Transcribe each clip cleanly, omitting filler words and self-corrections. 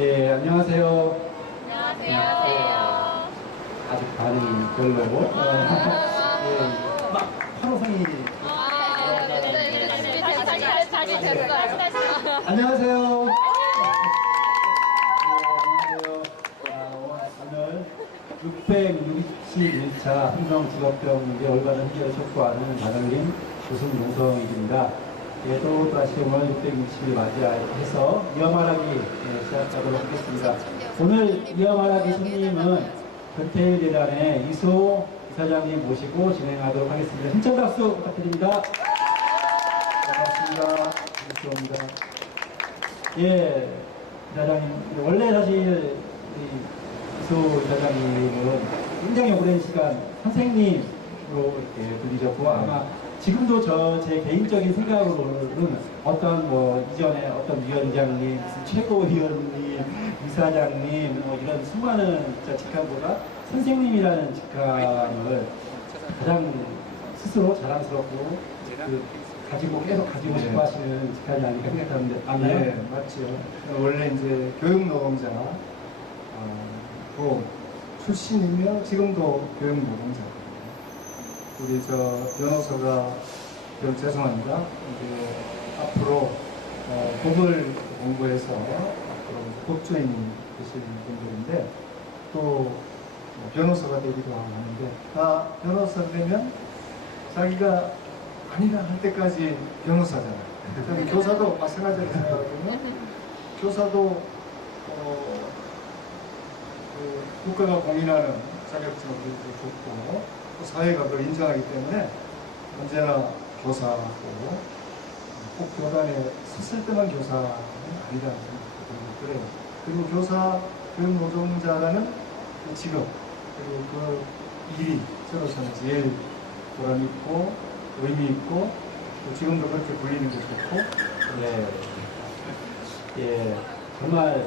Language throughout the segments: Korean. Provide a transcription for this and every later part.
예, 안녕하세요. 안녕하세요. 아직 반응이 별로고, 예, 막 환호성이. 다시 됐어요. 안녕하세요. 오늘 661차 흥정직업병 문제 올바른 해결을 촉구하는 나경림 우승농성입니다. 예, 또 다시 오늘 660일 맞이해서 이어말하기 시작하도록 하겠습니다. 오늘 이어말하기 손님은 근태일대단의 이소 이사장님 모시고 진행하도록 하겠습니다. 힘찬 박수 부탁드립니다. 반갑습니다. 이소입니다. 예, 이사장님, 원래 사실 이소 이사장님은 굉장히 오랜 시간 선생님으로 이렇게 불리셨고, 아마 지금도 제 개인적인 생각으로는 어떤 이전에 어떤 위원장님, 무슨 최고위원님, 이사장님, 이런 수많은 직함보다 선생님이라는 직함을 가장 스스로 자랑스럽고 계속 가지고 싶어 하시는 직함이 아닐까 생각하는데, 맞나요? 네, 맞죠. 원래 이제 교육노동자, 출신이며 지금도 교육노동자. 우리 변호사가 죄송합니다. 이제 앞으로 법을 공부해서 앞으로 법조인이 되실 분들인데 또 변호사가 되기도 하는데 다 변호사 되면 자기가 아니다 할 때까지 변호사잖아요. 교사도 마찬가지로 생각하거든요. 교사도 국가가 공인하는 자격증을 줬고 또 사회가 그걸 인정하기 때문에 언제나 교사고 꼭 교단에 섰을 때만 교사는 아니라는 생각이 그래요. 그리고 교사, 교육노동자라는 그 직업 그리고 그 일이 저로서는 제일 보람 있고 의미 있고 또 지금도 그렇게 불리는 게 좋고 예, 정말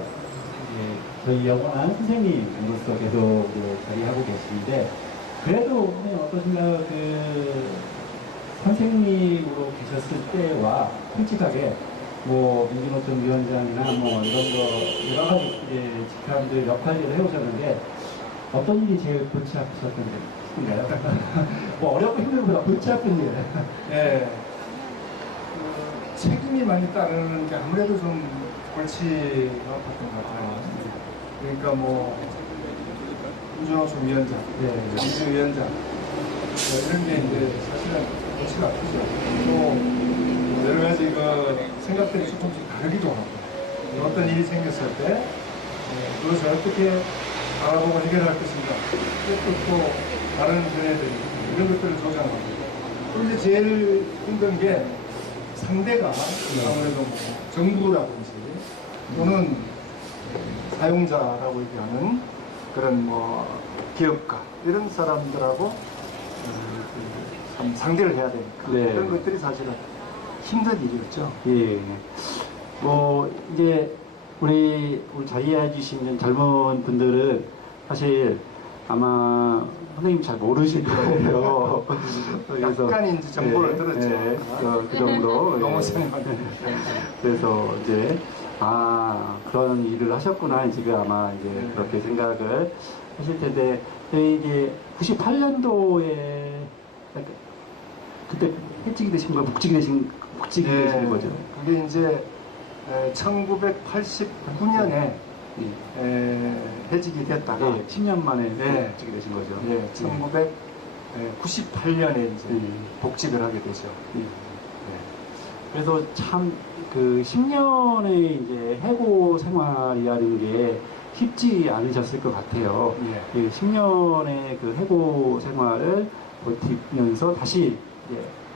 저희 영원한 선생님으로서 계속 자리하고 계시는데, 그래도 선생님 어떠신가요? 선생님으로 계셨을 때와 솔직하게 민주노총위원장이나 이런 거 여러 가지 직함들 역할들을 해오셨는데 어떤 일이 제일 골치 아프셨던가요? 어렵고 힘들보다 골치 아픈 일. 네. 책임이 많이 따르는 게 아무래도 좀 골치 아팠던 것 같아요. 그러니까 민주노총 위원장, 민주위원장 이런 게 이제 사실은 골치가 아프죠. 또 여러 가지 생각들이 조금씩 다르기도 하고 어떤 일이 생겼을 때 그것을 어떻게 바라보고 해결할 것인가 또 다른 견해들이 이런 것들을 조장하고 또 이제 제일 힘든 게 상대가 아무래도 정부라든지 또는 사용자라고 얘기하는 그런 기업가 이런 사람들하고 참 상대를 해야 되니까 그런 것들이 사실은 힘든 일이었죠. 예. 이제 우리 자리해 주신 젊은 분들은 사실 아마 선생님 잘 모르실 거예요. 그래서 약간 이제 정보를 들었죠. 그 정도. 너무 생각. 그래서 이제 그런 일을 하셨구나 지금 아마 이제 그렇게 생각을 하실 텐데, 저희 이제 98년도에 그때 해직이 되신 거, 복직이 되신 거죠? 그게 이제 1989년에 해직이 됐다가 10년 만에 복직이 되신 거죠. 1998년에 이제 복직을 하게 되죠. 그래서 참 10년의 이제 해고 생활이라는 게 쉽지 않으셨을 것 같아요. 10년의 그 해고 생활을 버티면서 다시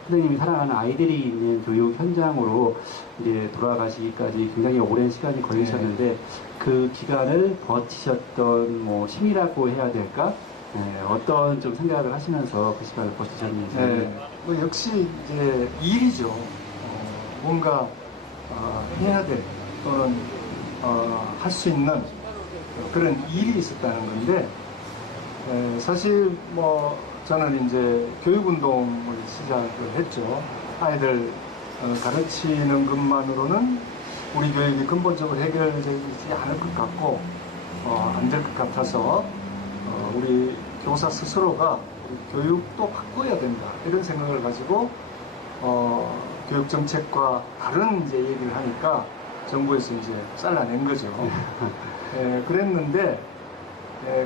선생님이 사랑하는 아이들이 있는 교육 현장으로 이제 돌아가시기까지 굉장히 오랜 시간이 걸리셨는데 그 기간을 버티셨던 힘이라고 해야 될까? 어떤 좀 생각을 하시면서 그 시간을 버티셨는지. 역시 이제 일이죠. 뭔가 해야 될 또는 할 수 있는 그런 일이 있었다는 건데 사실 저는 이제 교육운동을 시작을 했죠. 아이들 가르치는 것만으로는 우리 교육이 근본적으로 해결되지 않을 것 같고 안 될 것 같아서 우리 교사 스스로가 우리 교육도 바꿔야 된다 이런 생각을 가지고 교육 정책과 다른 이제 얘기를 하니까 정부에서 이제 잘라낸 거죠. 그랬는데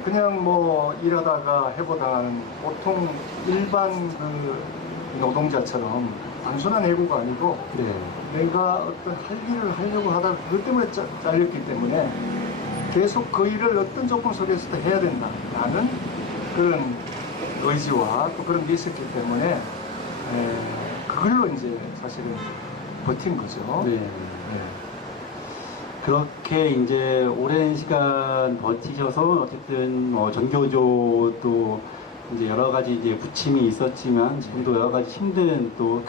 그냥 뭐 일하다가 해보다는 보통 일반 그 노동자처럼 단순한 해고가 아니고 내가 어떤 할 일을 하려고 하다가 그것 때문에 잘렸기 때문에 계속 그 일을 어떤 조건 속에서도 해야 된다라는 그런 의지와 또 그런 게 있었기 때문에 그걸로 이제 사실은 버틴 거죠. 네. 그렇게 이제 오랜 시간 버티셔서 어쨌든 전교조도 이제 여러 가지 이제 부침이 있었지만 지금도 여러 가지 힘든 또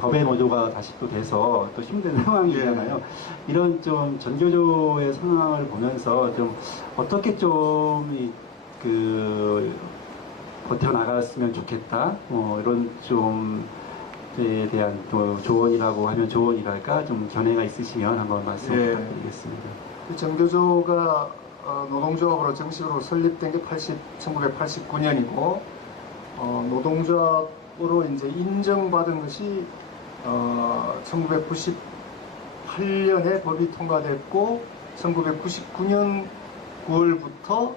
법의 노조가 다시 또 돼서 또 힘든 상황이잖아요. 이런 좀 전교조의 상황을 보면서 좀 어떻게 좀 버텨나갔으면 좋겠다. 이런 좀에 대한 또 조언이라고 하면 조언이랄까 좀 견해가 있으시면 한번 말씀 부탁드리겠습니다. 전교조가 노동조합으로 정식으로 설립된 게 1989년이고 노동조합으로 이제 인정받은 것이 1998년에 법이 통과됐고 1999년 9월부터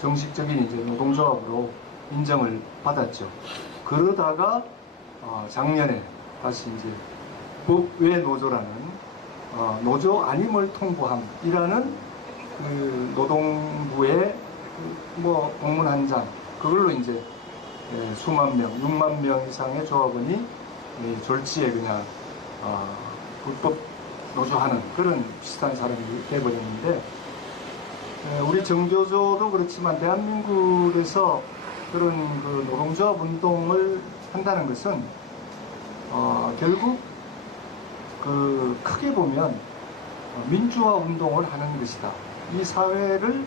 정식적인 이제 노동조합으로 인정을 받았죠. 그러다가 작년에 다시 이제 법외 노조라는 노조 아님을 통보함이라는 그 노동부의 뭐 공문 한 장 그걸로 이제 수만 명, 6만 명 이상의 조합원이 졸지에 그냥 불법 노조하는 그런 비슷한 사람이 돼버렸는데 우리 정교조도 그렇지만 대한민국에서 그런 그 노동조합 운동을 한다는 것은 결국 그 크게 보면 민주화 운동을 하는 것이다. 이 사회를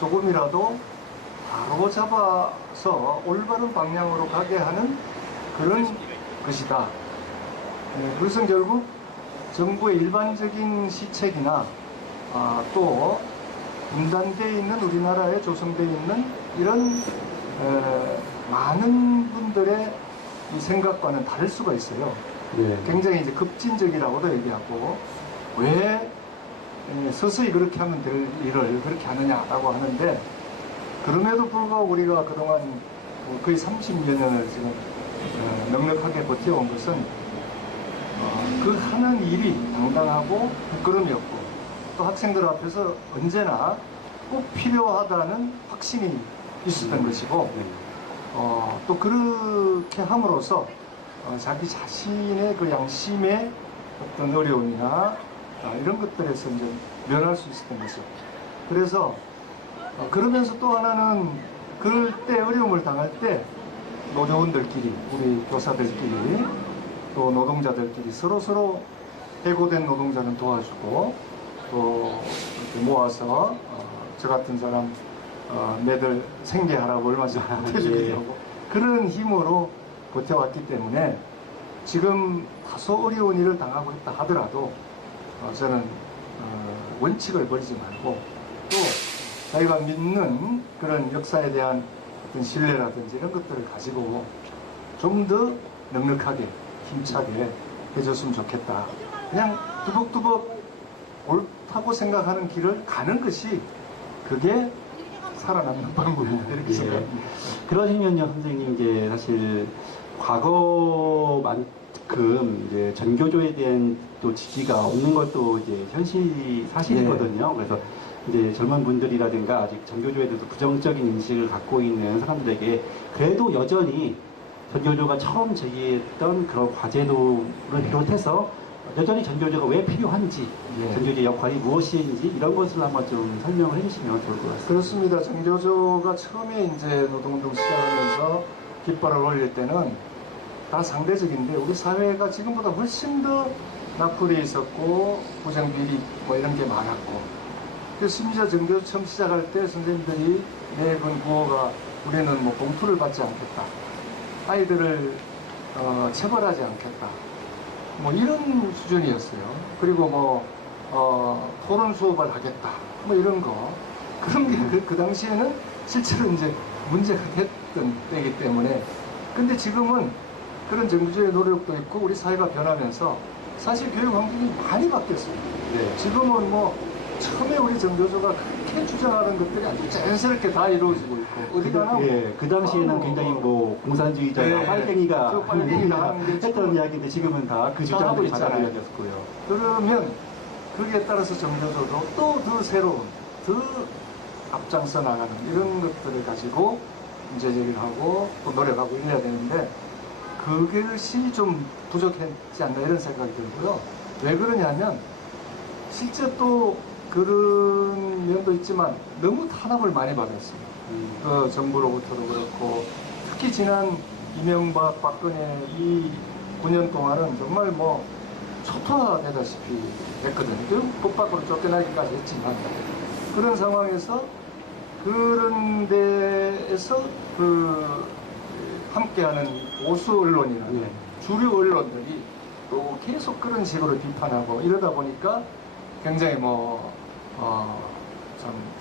조금이라도 바로잡아서 올바른 방향으로 가게 하는 그런 것이다. 그것은 결국 정부의 일반적인 시책이나 또 분단되어 있는 우리나라에 조성되어 있는 이런 많은 분들의 이 생각과는 다를 수가 있어요. 굉장히 이제 급진적이라고도 얘기하고 왜 서서히 그렇게 하면 될 일을 그렇게 하느냐라고 하는데 그럼에도 불구하고 우리가 그동안 거의 30여 년을 지금 넉넉하게 버텨온 것은 그 하는 일이 당당하고 부끄럼이 없고 또 학생들 앞에서 언제나 꼭 필요하다는 확신이 있었던 것이고 또 그렇게 함으로써 자기 자신의 그 양심의 어떤 어려움이나 이런 것들에서 이제 면할 수 있었던 것이죠. 그래서 그러면서 또 하나는 그럴 때 어려움을 당할 때 노조원들끼리 우리 교사들끼리 또 노동자들끼리 서로 해고된 노동자는 도와주고 또 이렇게 모아서 저 같은 사람 매들 생계하라고 얼마 전에 해주기도 하고 그런 힘으로 버텨왔기 때문에 지금 다소 어려운 일을 당하고 있다 하더라도 저는 원칙을 버리지 말고 또 자기가 믿는 그런 역사에 대한 어떤 신뢰라든지 이런 것들을 가지고 좀 더 넉넉하게 힘차게 해줬으면 좋겠다. 그냥 두벅두벅 옳다고 생각하는 길을 가는 것이 그게 살아남는 방법이다 이렇게 생각합니다. 그러시면요 선생님 이제 사실 과거만큼 이제 전교조에 대한 또 지지가 없는 것도 이제 사실이거든요. 그래서 이제 젊은 분들이라든가 아직 전교조에 대해서 부정적인 인식을 갖고 있는 사람들에게 그래도 여전히 전교조가 처음 제기했던 그런 과제도를 비롯해서 여전히 전교조가 왜 필요한지, 전교조의 역할이 무엇인지 이런 것을 한번 좀 설명을 해주시면 좋을 것 같습니다. 그렇습니다. 전교조가 처음에 이제 노동운동 시작하면서 깃발을 올릴 때는 다 상대적인데 우리 사회가 지금보다 훨씬 더 나풀이 있었고 부정비리 뭐 이런 게 많았고 그래서 심지어 전교조 처음 시작할 때 선생님들이 내건 구호가 우리는 뭐 봉투를 받지 않겠다. 아이들을 처벌하지 않겠다. 뭐 이런 수준이었어요. 그리고 토론 수업을 하겠다. 뭐 이런 거. 그런 게 그 당시에는 실제로 이제 문제가 됐던 때이기 때문에. 근데 지금은 그런 정부주의 노력도 있고 우리 사회가 변하면서 사실 교육 환경이 많이 바뀌었어요. 네. 지금은 처음에 우리 정교조가 그렇게 주장하는 것들이 아주 자연스럽게 다 이루어지고 있고 어디 가나 그 당시에는 굉장히 공산주의자나 네. 빨갱이가 빨갱이가 하는 게 했던 이야기인데 지금은 다 그 다 하고 주장들이 있잖아요. 받아들여졌고요. 그러면 거기에 따라서 정교조도 또 더 새로운, 더 앞장서 나가는 이런 것들을 가지고 문제 제기를 하고 또 노력하고 이래야 되는데 그것이 좀 부족했지 않나 이런 생각이 들고요. 왜 그러냐면 실제 또 그런 면도 있지만 너무 탄압을 많이 받았어요. 그 정부로부터도 그렇고 특히 지난 이명박 박근혜 이 9년 동안은 정말 초토화되다시피 했거든요. 법 밖으로 쫓겨나기까지 했지만 그런 상황에서 그런 데에서 함께하는 보수 언론이나 주류 언론들이 또 계속 그런 식으로 비판하고 이러다 보니까 굉장히 참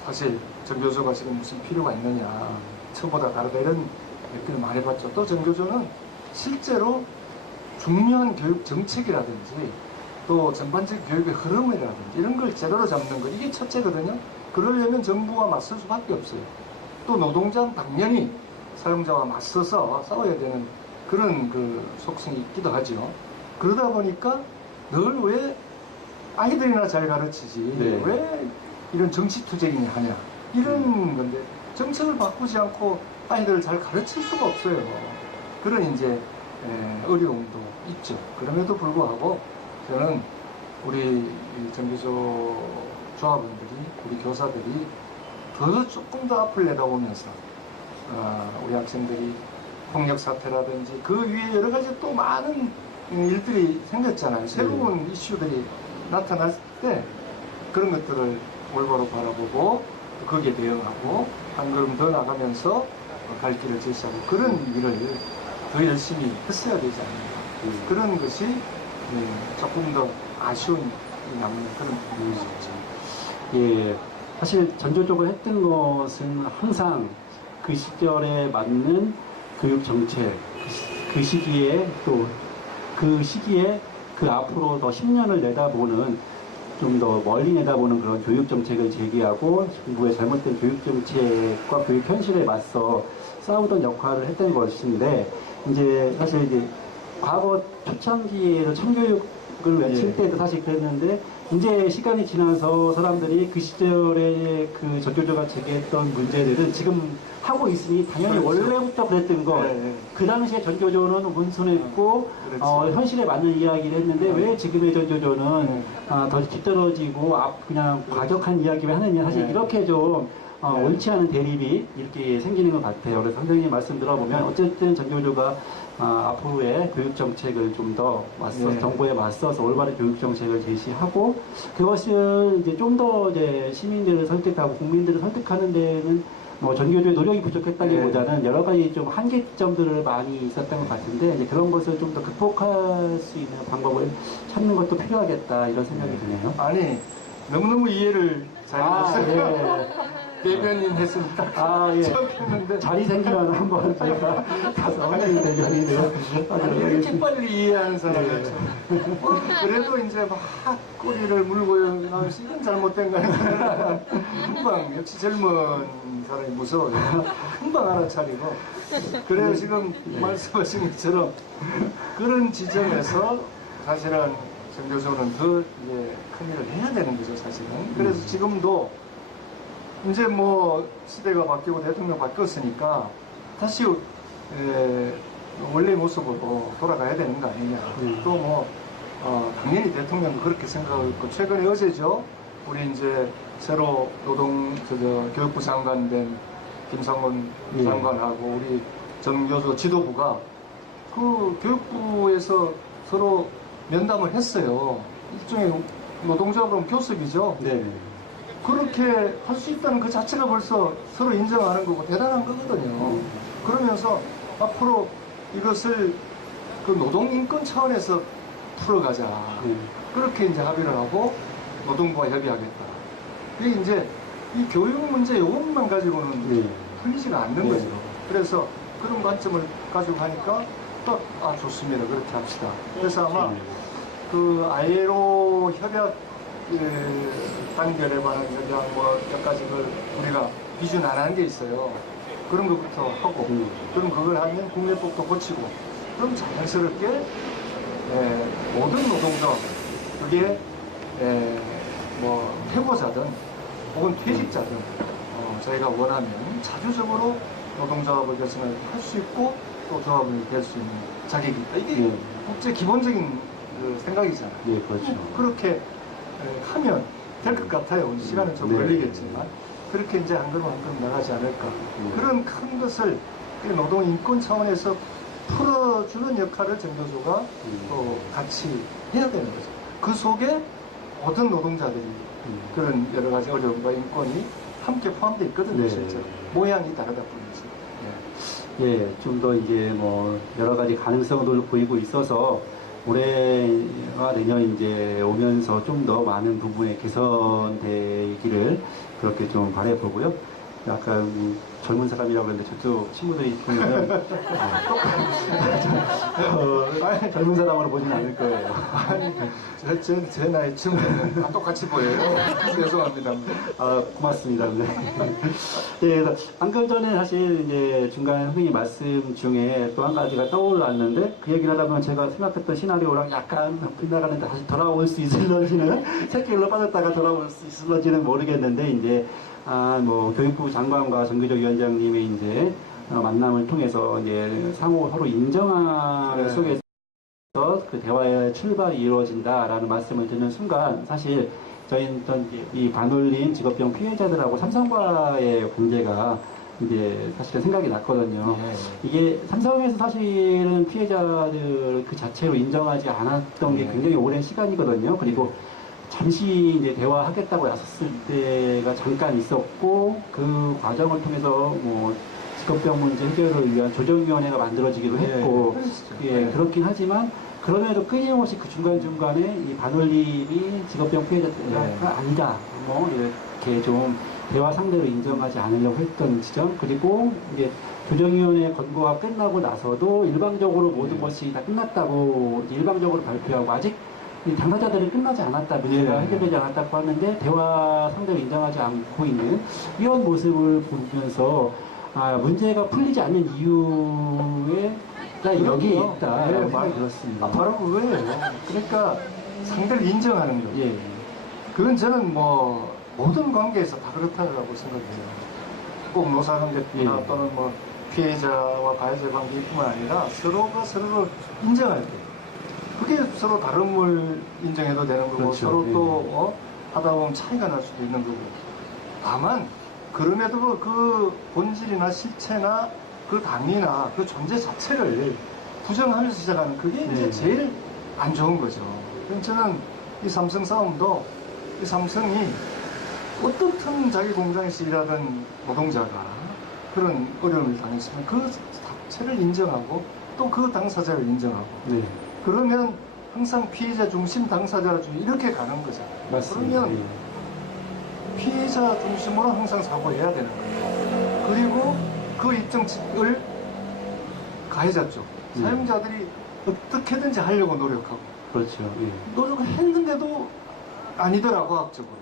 사실 정교조가 지금 무슨 필요가 있느냐 처보다 다르다 이런 느낌을 많이 받죠. 또 정교조는 실제로 중요한 교육 정책이라든지 또 전반적 교육의 흐름이라든지 이런 걸 제대로 잡는 거 이게 첫째거든요. 그러려면 정부와 맞설 수밖에 없어요. 또 노동자는 당연히 사용자와 맞서서 싸워야 되는 그런 속성이 있기도 하죠. 그러다 보니까 늘 왜 아이들이나 잘 가르치지 왜 이런 정치투쟁이 하냐 이런 건데 정책을 바꾸지 않고 아이들을 잘 가르칠 수가 없어요. 그런 이제 어려움도 있죠. 그럼에도 불구하고 저는 우리 정교조 조합원들이 우리 교사들이 조금 더 앞을 내다보면서 우리 학생들이 폭력 사태라든지 그 위에 여러 가지 또 많은 일들이 생겼잖아요. 새로운 이슈들이 나타났을 때 그런 것들을 올바로 바라보고 또 거기에 대응하고 한 걸음 더 나가면서 갈 길을 제시하고 그런 일을 더 열심히 했어야 되지 않는가. 그런 것이 조금 더 아쉬운 남는 그런 부분이죠. 예, 사실 전조적으로 했던 것은 항상 그 시절에 맞는 교육 정책, 그 시기에 또 그 시기에 그 앞으로 더 10년을 내다보는 좀 더 멀리 내다보는 그런 교육 정책을 제기하고 정부의 잘못된 교육 정책과 교육 현실에 맞서 싸우던 역할을 했던 것인데 이제 사실 이제 과거 초창기에도 청교육을 외칠 때도 사실 그랬는데 이제 시간이 지나서 사람들이 그 시절에 그 전교조가 제기했던 문제들은 지금 하고 있으니 당연히 그렇죠. 원래부터 그랬던 거. 그 당시에 전교조는 온순했고 현실에 맞는 이야기를 했는데 왜 지금의 전교조는 더 뒤떨어지고 그냥 과격한 이야기를 하느냐. 사실 이렇게 좀 옳지 않은 대립이 이렇게 생기는 것 같아요. 그래서 선생님 말씀 들어보면 어쨌든 전교조가 앞으로의 교육 정책을 좀 더 정부에 맞서서 올바른 교육 정책을 제시하고 그것을 이제 좀 더 이제 시민들을 설득하고 국민들을 설득하는 데는 전교조의 노력이 부족했다기보다는 여러 가지 좀 한계점들을 많이 있었던 것 같은데 이제 그런 것을 좀 더 극복할 수 있는 방법을 찾는 것도 필요하겠다 이런 생각이 드네요. 아니 너무너무 이해를 잘해주셨어요. 대변인 했으면 딱 예. 했는데 자리 생기면 한번 제가 가서 선생님 대변인을 이렇게 빨리 이해하는 사람이 그래도 이제 막 꼬리를 물고 나오면서 이건 잘못된 거 아니야. 금방 역시 젊은 사람이 무서워요. 금방 알아차리고 그래요. 지금 말씀하신 것처럼 그런 지점에서 사실은 정교조는 더 이제 큰 일을 해야 되는 거죠, 사실은. 그래서 지금도 이제 시대가 바뀌고 대통령 바뀌었으니까 다시 원래 모습으로 돌아가야 되는 거 아니냐. 또 당연히 대통령도 그렇게 생각하고 있고 최근에 어제죠. 우리 이제 새로 교육부 장관 된 김상원 장관하고 우리 정교조 지도부가 그 교육부에서 서로 면담을 했어요. 일종의 노동조합은 교섭이죠. 네. 그렇게 할 수 있다는 그 자체가 벌써 서로 인정하는 거고 대단한 거거든요. 그러면서 앞으로 이것을 그 노동인권 차원에서 풀어가자. 그렇게 이제 합의를 하고 노동부와 협의하겠다. 이게 이제 이 교육 문제 요것만 가지고는 풀리지가 않는 거죠. 그래서 그런 관점을 가지고 하니까 또, 좋습니다. 그렇게 합시다. 그래서 아마 그 ILO 협약 단결에 관한 협약 몇 가지 걸 우리가 기준 안 한 게 있어요. 그런 것부터 하고, 그럼 그걸 하면 국내법도 고치고, 그럼 자연스럽게 모든 노동조합, 그게 뭐 퇴보자든 혹은 퇴직자든 저희가 원하면 자주적으로 노동조합을 결성을 할 수 있고 또 조합을 될 수 있는 자격이 있다. 이게 국제 기본적인 그 생각이잖아요. 예, 그렇죠. 그렇게 하면 될 것 같아요. 시간은 좀 걸리겠지만 그렇게 이제 한 걸음 한 걸음 나가지 않을까. 그런 큰 것을 노동 인권 차원에서 풀어주는 역할을 정교조가 또 같이 해야 되는 거죠. 그 속에 모든 노동자들이 그런 여러 가지 어려움과 인권이 함께 포함되어 있거든요, 실제로. 모양이 다르다 뿐이지. 예, 좀 더 이제 뭐 여러 가지 가능성을 보이고 있어서 올해와 내년 이제 오면서 좀 더 많은 부분에 개선되기를 그렇게 좀 바라보고요. 아까 젊은 사람이라고 했는데 저쪽 친구들이 보면은 젊은 사람으로 보진 않을 거예요. 아니, 제 나이 친구는 다 똑같이 보여요. 죄송합니다. 고맙습니다. 네. 예, 그래서 방금 전에 사실 이제 중간 선생님 말씀 중에 또 한 가지가 떠올랐는데 그 얘기를 하다 보면 제가 생각했던 시나리오랑 약간 빗나가는데 다시 돌아올 수 있을런지는 새길로 빠졌다가 돌아올 수 있을런지는 모르겠는데 이제 뭐 교육부 장관과 정규조 위원장님의 이제 만남을 통해서 이제 상호 서로 인정하는 속에서 그 대화의 출발이 이루어진다라는 말씀을 듣는 순간 사실 저희는 이 반올림 직업병 피해자들하고 삼성과의 관계가 이제 사실은 생각이 났거든요. 이게 삼성에서 사실은 피해자들 그 자체로 인정하지 않았던 게 굉장히 오랜 시간이거든요. 그리고 잠시 이제 대화하겠다고 나섰을 때가 잠깐 있었고 그 과정을 통해서 뭐 직업병 문제 해결을 위한 조정위원회가 만들어지기도 했고 그렇긴 하지만 그럼에도 끊임없이 그 중간중간에 이 반올림이 직업병 피해자가 아니다 뭐 이렇게 좀 대화 상대로 인정하지 않으려고 했던 지점 그리고 이제 조정위원회 권고가 끝나고 나서도 일방적으로 모든 것이 다 끝났다고 일방적으로 발표하고 아직 이 당사자들은 끝나지 않았다, 문제가 해결되지 않았다고 하는데 대화 상대로 인정하지 않고 있는 이런 모습을 보면서 문제가 풀리지 않는 이유에 여기에 있다. 말이 그렇습니다. 바로 그거예요. 그러니까 상대를 인정하는 거예요. 그건 저는 뭐 모든 관계에서 다 그렇다고 생각해요. 꼭 노사관계나 또는 뭐 피해자와 가해자 관계뿐만 아니라 서로가 서로를 인정할 때. 그게 서로 다름을 인정해도 되는 거고 그렇죠. 서로 또 하다 보면 차이가 날 수도 있는 거고 다만 그럼에도 그 본질이나 실체나 그 당위나 그 존재 자체를 부정하면서 시작하는 그게 이제 제일 안 좋은 거죠. 그래서 저는 이 삼성 싸움도 이 삼성이 어떻든 자기 공장에서 일하던 노동자가 그런 어려움을 당했으면 그 자체를 인정하고 또 그 당사자를 인정하고 그러면 항상 피해자 중심, 당사자 중심 이렇게 가는 거죠. 맞습니다. 그러면 피해자 중심으로 항상 사고해야 되는 거예요. 그리고 그 입장을 가해자 쪽, 사용자들이 어떻게든지 하려고 노력하고 그렇죠. 노력을 했는데도 아니더라 과학적으로.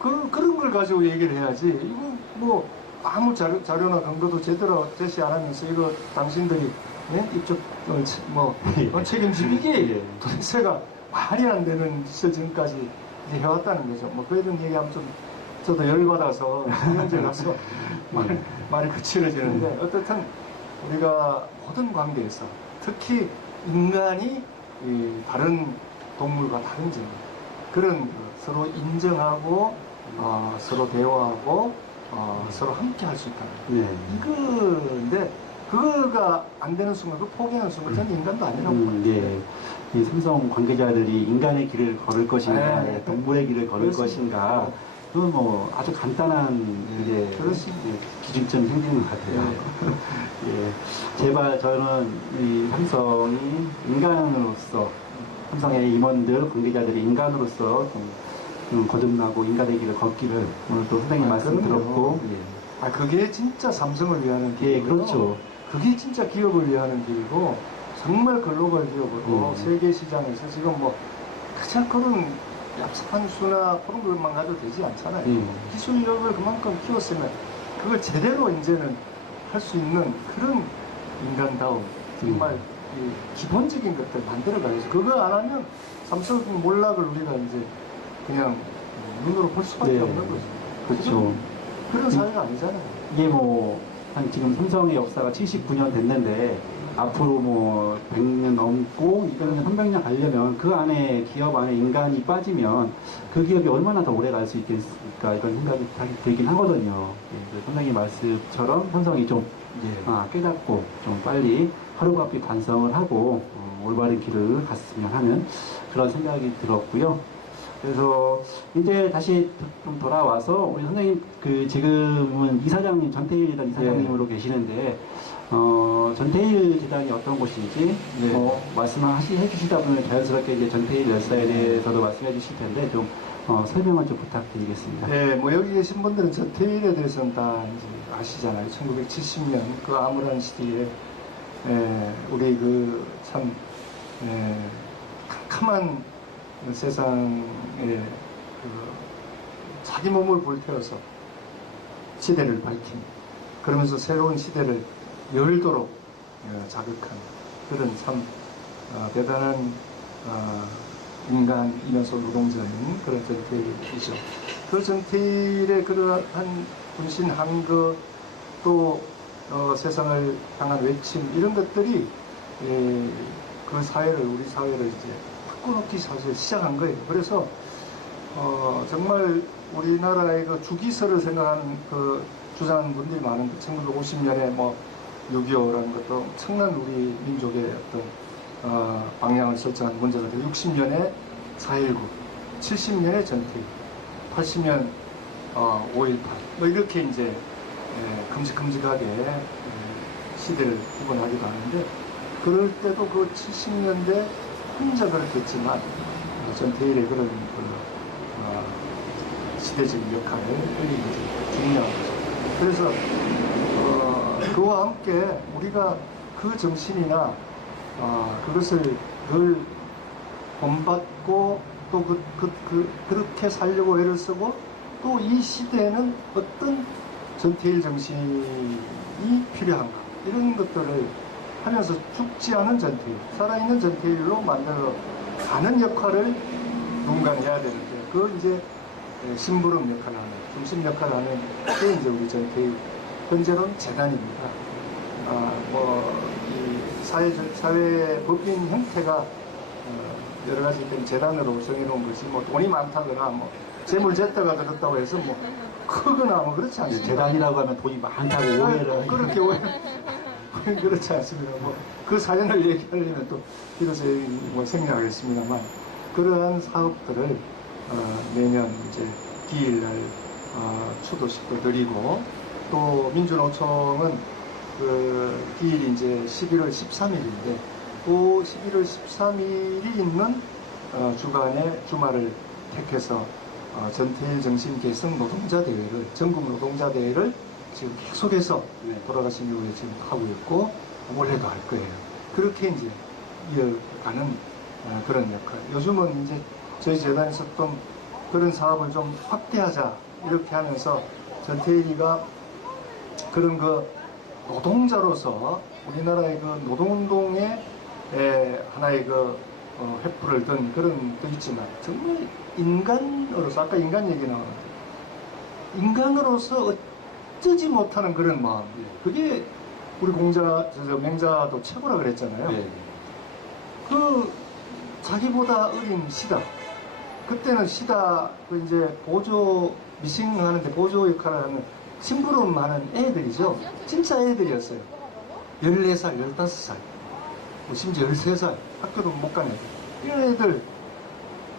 그런 걸 가지고 얘기를 해야지. 이거 뭐 아무 자료나 근거도 제대로 제시 안 하면서 이거 당신들이 이쪽 책임질 이게 도대체가 말이 안 되는 짓을 지금까지 이제 해왔다는 거죠. 뭐 그런 얘기하면 좀 저도 열받아서 신경질 나서 말이 거칠어지는데 어떻든 우리가 모든 관계에서 특히 인간이 다른 동물과 다른 점 그런 서로 인정하고 서로 대화하고 서로 함께 할 수 있다는 이건데 그거가 안 되는 순간, 그 포기하는 순간, 저는 인간도 아니라고 봐요. 이 삼성 관계자들이 인간의 길을 걸을 것인가, 동물의 길을 걸을 것인가, 그건 뭐 아주 간단한 기준점이 생기는 것 같아요. 제발 저는 이 삼성이 인간으로서 삼성의 임원들, 관계자들이 인간으로서 좀 거듭나고 인간의 길을 걷기를 오늘 또 선생님 말씀 그럼요. 들었고, 그게 진짜 삼성을 위하는 길이고요. 예, 그렇죠. 그게 진짜 기업을 위하는 길이고 정말 글로벌 기업으로 세계 시장에서 지금 뭐 가장 그런 얍삽한 수나 그런 것만 가도 되지 않잖아요. 기술력을 그만큼 키웠으면 그걸 제대로 이제는 할 수 있는 그런 인간다움, 정말 이 기본적인 것들 만들어가야죠. 그거 안 하면 삼성 몰락을 우리가 이제 그냥 눈으로 볼 수밖에 네. 없는 거죠. 그렇죠. 그런 사회가 아니잖아요. 이게 뭐, 한 지금 삼성의 역사가 79년 됐는데, 앞으로 뭐, 100년 넘고, 200년, 300년 가려면 그 안에, 기업 안에 인간이 빠지면 그 기업이 얼마나 더 오래 갈 수 있겠습니까? 이런 생각이 들긴 하거든요. 선생님 말씀처럼 삼성이 좀 깨닫고 좀 빨리 하루바삐 반성을 하고 올바른 길을 갔으면 하는 그런 생각이 들었고요. 그래서 이제 다시 좀 돌아와서 우리 선생님 지금은 이사장님 전태일 이사장님으로 계시는데 전태일 재단이 어떤 곳인지 말씀해 주시다 보면 자연스럽게 이제 전태일 열사에 대해서도 말씀해 주실 텐데 좀 설명을 좀 부탁드리겠습니다. 네, 뭐 여기 계신 분들은 전태일에 대해서는 다 이제 아시잖아요. 1970년 그 암울한 시기에 우리 그 참 캄캄한 세상에 자기 몸을 불태워서 시대를 밝힌, 그러면서 새로운 시대를 열도록 자극한 그런 참 대단한 인간이면서 노동자인 그런 전태일이죠. 그 전태일의 그러한 분신한 것, 또 세상을 향한 외침, 이런 것들이 그 사회를, 우리 사회를 이제 바꿔놓기 사실 시작한 거예요. 그래서 정말 우리나라의 그 주기설을 생각하는 주장하는 분들이 많은데, 1950년에 뭐 6.25라는 것도 엄청난 우리 민족의 어떤 방향을 설정한 문제가 되고, 60년에 4.19, 70년에 전태일, 80년 5.18, 뭐 이렇게 이제 큼직큼직하게 시대를 구분하기도 하는데, 그럴 때도 그 70년대 혼자 그렇게 했지만 전태일의 그런 시대적인 역할을 흘린 것이 중요한 거죠. 그래서 그와 함께 우리가 그 정신이나 그것을 늘 본받고 또 그렇게 살려고 애를 쓰고, 또 이 시대에는 어떤 전태일 정신이 필요한가, 이런 것들을 하면서 죽지 않은 전태일, 살아있는 전태일로 만들어 가는 역할을 누군가 해야 되는데, 그걸 이제 심부름 역할을 하는, 중심 역할을 하는 게 이제 우리 전태일, 현재는 재단입니다. 이 사회 법인 형태가 여러 가지 재단으로 정해놓은 것이 뭐 돈이 많다거나 뭐 재물제다가 들었다고 해서 뭐 크거나 뭐 그렇지 않습니다. 재단이라고 하면 돈이 많다고 오해를 그렇게 그렇지 않습니다. 뭐 그 사연을 얘기하려면 또 비로소 뭐 생략하겠습니다만, 그러한 사업들을 매년 이제 기일날 추도식도 드리고, 또 민주노총은 그 기일이 이제 11월 13일인데 그 11월 13일이 있는 주간에 주말을 택해서 전태일 정신 계승 노동자 대회를, 전국 노동자 대회를 지금 계속해서 돌아가신 이후에 지금 하고 있고, 올해도 할 거예요. 그렇게 이제 이어가는 그런 역할. 요즘은 이제 저희 재단에서 좀 그런 사업을 좀 확대하자, 이렇게 하면서 전태일이가 그런 그 노동자로서 우리나라의 그 노동운동의 하나의 그 횃불을 든 그런 도 있지만, 정말 인간으로서, 아까 인간 얘기 나왔는데, 인간으로서 어쩌지 못하는 그런 마음, 그게 우리 맹자도 최고라 그랬잖아요. 그 자기보다 어린 시다, 그때는 시다 이제 보조 미싱하는데 보조 역할을 하는 심부름하는 애들이죠. 진짜 애들이었어요. 14살, 15살, 뭐 심지어 13살, 학교도 못 가는 애들. 이런 애들,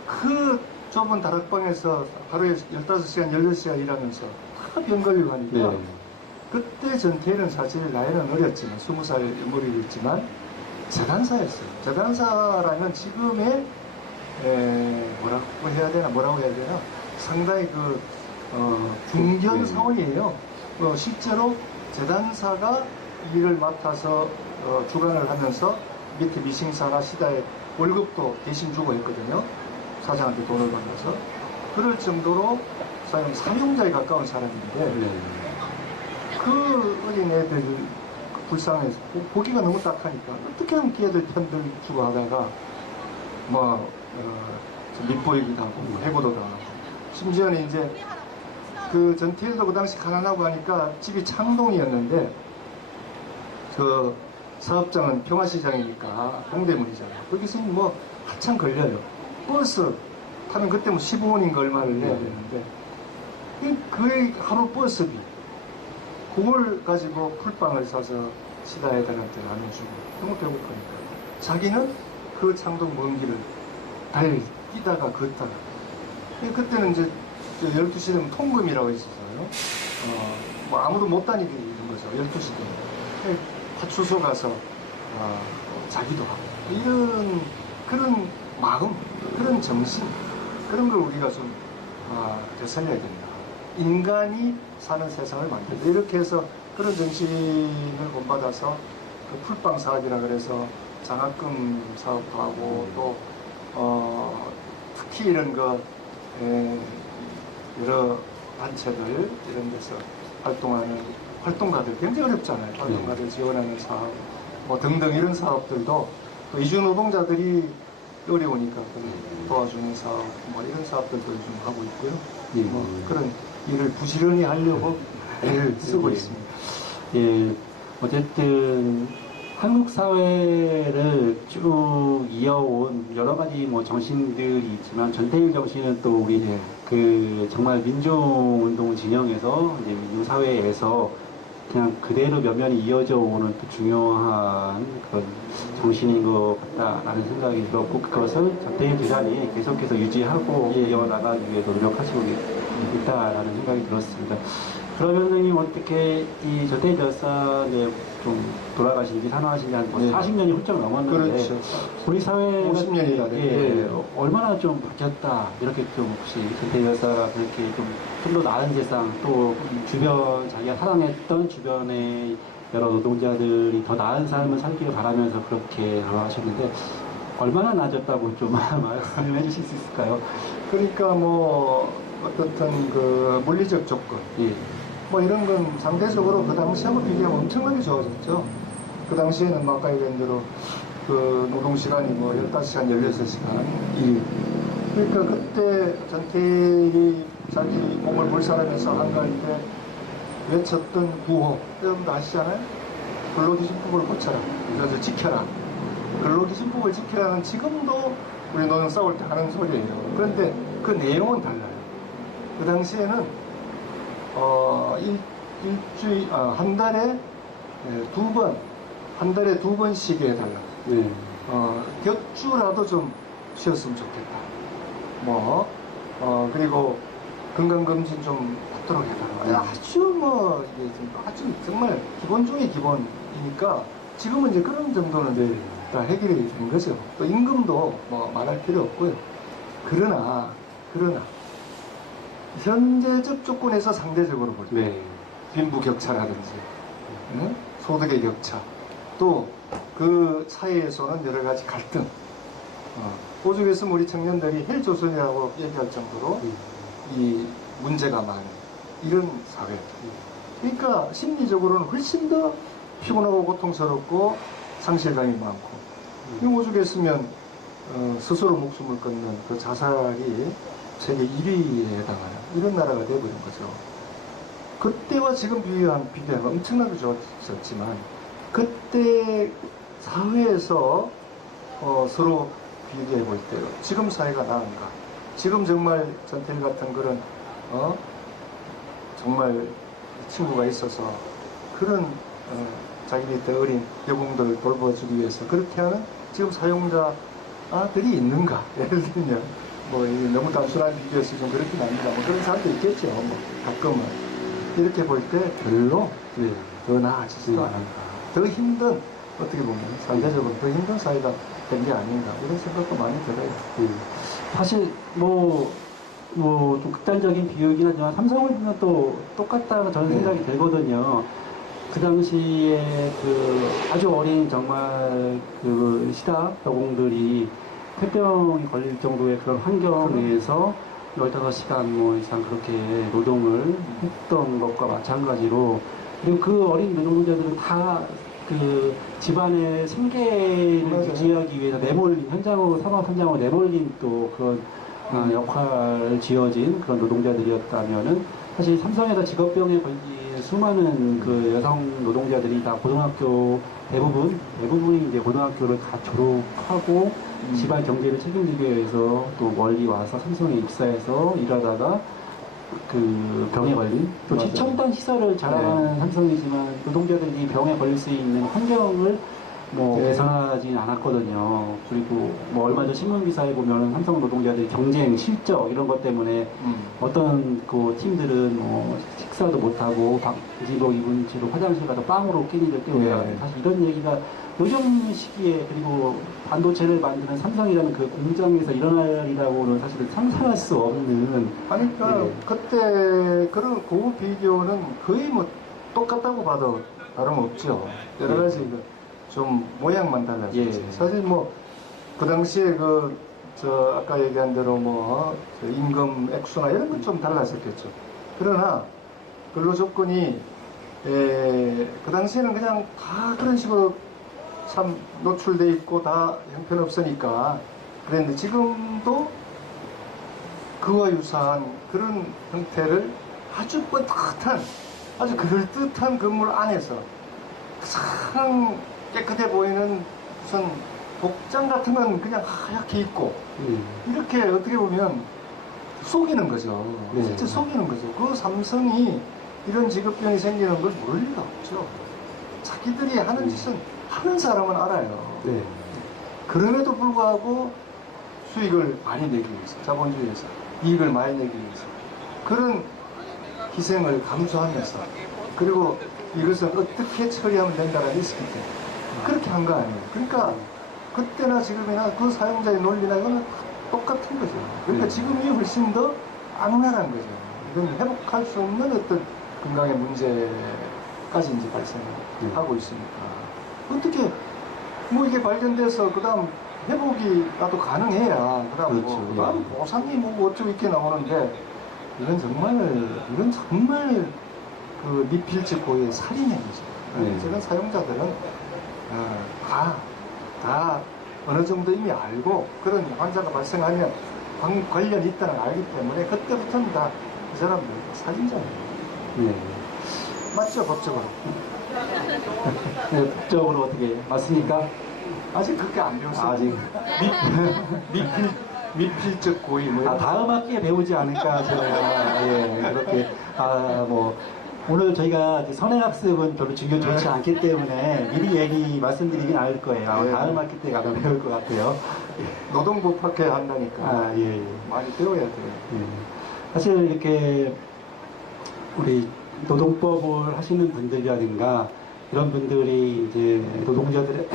그 좁은 다락방에서 하루에 15시간, 16시간 일하면서 다 병걸리고 하니까, 그때 전태일은 사실 나이는 어렸지만, 20살 머리였지만, 재단사였어요. 재단사라면 지금의 뭐라고 해야 되나 상당히 중견 사원이에요. 실제로 재단사가 일을 맡아서 주관을 하면서 밑에 미싱사나 시다에 월급도 대신 주고 했거든요. 사장한테 돈을 받아서. 그럴 정도로 사용자에 가까운 사람인데 그 어린애들 불쌍해서 보기가 너무 딱하니까 어떻게 하면 걔들 편들 주고 하다가 밑보이기도 하고 해고도 당하고 심지어는 이제 그 전태일도 그 당시 가난하고 하니까 집이 창동이었는데 그 사업장은 평화시장이니까 동대문이잖아요. 거기서 뭐 한참 걸려요. 버스 타면 그때 뭐 15원인가 얼마를 내야 되는데 그의 하루 버스비 그걸 가지고 풀빵을 사서 시다 애들한테 나눠주고 너무 배고프니까 자기는 그 창동 먼 길을 달 뛰다가 걷다가 그때는 이제 12시 되면 통금이라고 있었어요. 뭐 아무도 못 다니게 이런 거죠. 12시 되면 파출소 가서 자기도 하고 이런 그런 마음 그런 정신 그런 걸 우리가 좀 되살려야 된다. 인간이 사는 세상을 만든다. 이렇게 해서 그런 정신을 본받아서 그 풀빵 사업이라 그래서 장학금 사업도 하고 또 특히 이런 여러 단체들 이런 데서 활동하는 활동가들 굉장히 어렵잖아요. 활동가들 지원하는 사업 뭐 등등 이런 사업들도 그 이주 노동자들이 어려우니까 도와주는 사업 뭐 이런 사업들도 요즘 하고 있고요. 뭐 그런 일을 부지런히 하려고 애를 쓰고 있습니다. 예, 어쨌든 한국 사회를 쭉 이어온 여러 가지 뭐 정신들이 있지만 전태일 정신은 또 우리 그 정말 민중운동 진영에서 이제 민중사회에서 그냥 그대로 면면이 이어져 오는 또 중요한 그런 정신인 것 같다라는 생각이 들었고 그것을 전태일 재단이 계속해서 유지하고 이어나가기 위해서 노력하시고 있다라는 생각이 들었습니다. 그러면 선생님 어떻게 이 전태일 열사 이제 좀 돌아가신 지 산화하신 지 한 40년이 훌쩍 넘었는데 그렇죠. 우리 사회가 50년이나 얼마나 좀 바뀌었다 이렇게 좀 혹시 전태일 열사가 그렇게 좀 더 나은 세상 또 주변 자기가 사랑했던 주변의 여러 노동자들이 더 나은 삶을 살기를 바라면서 그렇게 하셨는데 얼마나 나아졌다고 좀 말씀해 주실 수 있을까요? 그러니까 뭐 어떻든 그 물리적 조건 뭐 이런 건 상대적으로 그 당시하고 비교하면 엄청나게 좋아졌죠. 그 당시에는 뭐 아까 얘기한 대로 그 노동시간이 뭐 15시간, 16시간 일. 그러니까 그때 전태일이 자기 몸을 불살하면서 한가할 때 외쳤던 구호, 여러분도 아시잖아요? 근로기준법을 고쳐라. 그래서 지켜라. 근로기준법을 지키라는 지금도 우리 노동 싸울 때 하는 소리예요. 그런데 그 내용은 달라요. 그 당시에는 한 달에 한 달에 두 번씩 해달라. 격주라도 좀 쉬었으면 좋겠다. 그리고 건강검진 좀 받도록 해달라. 아주 정말 기본 중에 기본이니까 지금은 이제 그런 정도는 다 해결이 된 거죠. 또 임금도 뭐 말할 필요 없고요. 그러나 현재적 조건에서 상대적으로 볼 때 빈부격차라든지 소득의 격차 또 그 사이에서는 여러 가지 갈등 오죽해서 우리 청년들이 헬조선이라고 얘기할 정도로 이 문제가 많은 이런 사회 그러니까 심리적으로는 훨씬 더 피곤하고 고통스럽고 상실감이 많고 오죽했으면 스스로 목숨을 끊는 그 자살이 세계 1위에 해당하는 이런 나라가 되어버린 거죠. 그때와 지금 비교하면 엄청나게 좋았었지만 그때 사회에서 서로 비교해 볼 때 지금 사회가 나은가? 지금 정말 전태일 같은 그런 정말 친구가 있어서 그런 자기 밑에 어린 여공들을 돌봐주기 위해서 그렇게 하는 지금 사용자들이 있는가? 예를 들면 뭐 너무 단순한 비교에서 좀 그렇긴 합니다. 뭐 그런 사람도 있겠죠. 뭐 가끔은 이렇게 볼 때 별로 더 나아지지도 않은가. 더 힘든 어떻게 보면 상대적으로 더 힘든 사회가 된 게 아닌가 이런 생각도 많이 들어요. 사실 좀 극단적인 비유이긴 하지만 삼성은 또 똑같다고 저는 생각이 들거든요. 그 당시에 그 아주 어린 정말 그 시다 여공들이 폐병이 걸릴 정도의 그런 환경에서 15시간 뭐 이상 그렇게 노동을 했던 것과 마찬가지로, 그리고 그 어린 노동자들은 다 그 집안의 생계를 맞아요. 유지하기 위해서 내몰린 산업 현장으로 내몰린 또 그런 역할을 지어진 그런 노동자들이었다면은, 사실 삼성에서 직업병에 걸린 수많은 그 여성 노동자들이 다 고등학교 대부분이 이제 고등학교를 다 졸업하고 집안 경제를 책임지기 위해서 또 멀리 와서 삼성에 입사해서 일하다가 그 병에 걸린, 또 맞아요. 최첨단 시설을 자랑하는 삼성이지만 노동자들이 병에 걸릴 수 있는 환경을 네. 개선하진 않았거든요. 그리고 뭐 얼마 전 신문 기사에 보면 삼성 노동자들이 경쟁, 실적 이런 것 때문에 어떤 그 팀들은 뭐 식사도 못하고 바지복 입은 채로 화장실 가서 빵으로 끼니를 때우다. 네. 사실 이런 얘기가 요즘 시기에, 그리고 반도체를 만드는 삼성이라는 그 공장에서 일어날 일이라고는 사실 상상할 수 없는. 아니, 그러니까 네. 그때 그런 고급 비교는 거의 뭐 똑같다고 봐도 다름없죠. 여러 가지 좀 모양만 달라졌지. 예. 사실 뭐 그 당시에 아까 얘기한 대로 임금 액수나 이런 건 좀 달랐었겠죠. 그러나 근로 조건이 그 당시에는 그냥 다 그런 식으로 참 노출돼 있고 다 형편없으니까 그랬는데, 지금도 그와 유사한 그런 형태를 아주 뻣뻣한, 아주 그럴듯한 건물 안에서 가장 깨끗해 보이는 무슨 복장 같은 건 그냥 하얗게 입고 이렇게 어떻게 보면 속이는 거죠. 네. 진짜 속이는 거죠. 그 삼성이 이런 직업병이 생기는 걸 모를 리가 없죠. 자기들이 하는 짓은 하는 사람은 알아요. 네. 그럼에도 불구하고 수익을 많이 내기 위해서, 자본주의에서 이익을 많이 내기 위해서 그런 희생을 감수하면서, 그리고 이것을 어떻게 처리하면 된다는 리스크 때 그렇게 한 거 아니에요. 그러니까 그때나 지금이나 그 사용자의 논리나 이거는 똑같은 거죠. 그러니까 지금이 훨씬 더 악랄한 거죠. 이건 회복할 수 없는 어떤 건강의 문제까지 이제 발생하고 있으니까 어떻게 뭐 이게 발견돼서 그 다음 회복이 나도 가능해야 그 다음 그렇죠. 그 다음 보상이 뭐 어쩌고 이렇게 나오는데, 이건 정말 그 미필적 고의의 살인의 거죠. 네. 저런 사용자들은 다 어느 정도 이미 알고, 그런 환자가 발생하면 관련이 있다는 걸 알기 때문에 그때부터는 다 그 사람들 살인자예요. 네. 맞죠, 법적으로? 네, 법적으로 어떻게 맞습니까? 아직 그렇게 안 배웠어요. 아직. 미필적 고의 뭐 다음 학기에 배우지 않을까 제가 그렇게 오늘 저희가 선행학습은 별로 좋지 않기 때문에 미리 말씀드리긴 않을 거예요. 네. 다음 학기 때 가면 배울 것 같아요. 노동법학회 한다니까 예. 많이 배워야 돼요. 예. 사실 이렇게 우리 노동법을 하시는 분들이라든가 이런 분들이 이제 노동자들의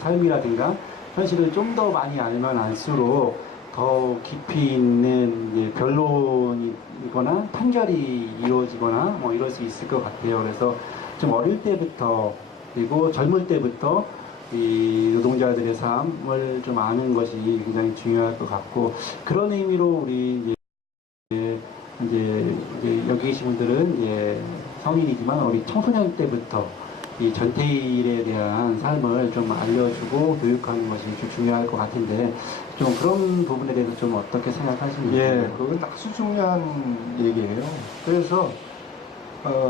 삶이라든가 현실을 좀 더 많이 알면 알수록 더 깊이 있는 이제 변론이거나 판결이 이루어지거나 뭐 이럴 수 있을 것 같아요. 그래서 좀 어릴 때부터, 그리고 젊을 때부터 이 노동자들의 삶을 좀 아는 것이 굉장히 중요할 것 같고, 그런 의미로 우리 이제 여기 계신 분들은 성인이지만 우리 청소년 때부터 이 전태일에 대한 삶을 좀 알려주고 교육하는 것이 좀 중요할 것 같은데, 좀 그런 부분에 대해서 좀 어떻게 생각하십니까? 예, 그건 아주 중요한 얘기예요. 그래서